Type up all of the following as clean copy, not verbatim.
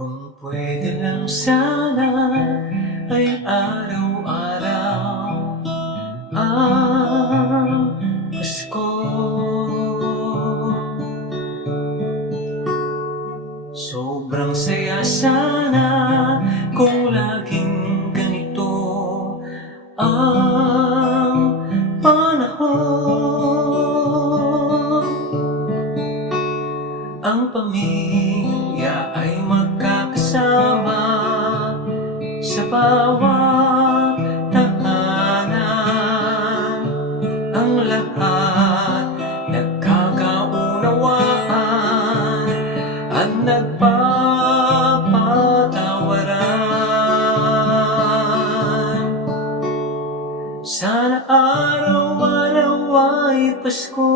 Kung pwede lang sana ay araw-araw ang Pasko. Sobrang saya sana kung laging ganito ang panahon. Ang pamilya ay magkakasama sa bawat tahanan. Ang lahat nagkakaunawaan at nagpapatawaran. Sana araw-araw ay Pasko,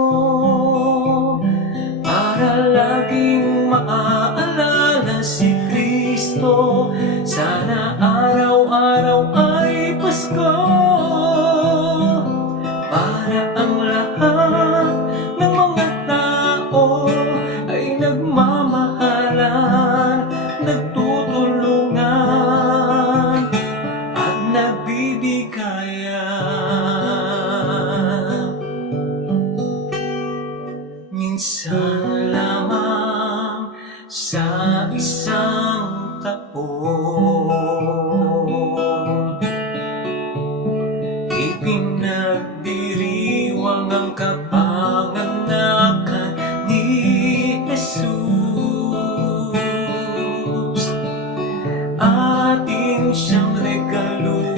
para laging maaalala si Kristo. Sana araw-araw ay Pasko, para ang lahat ng mga tao ay nagmamahalan, nagtutulungan at nagbibigayan. Minsan lamang sa isang taon, ipinagdiriwang ang kapanganakan ni Jesus. Atin siyang regaluhan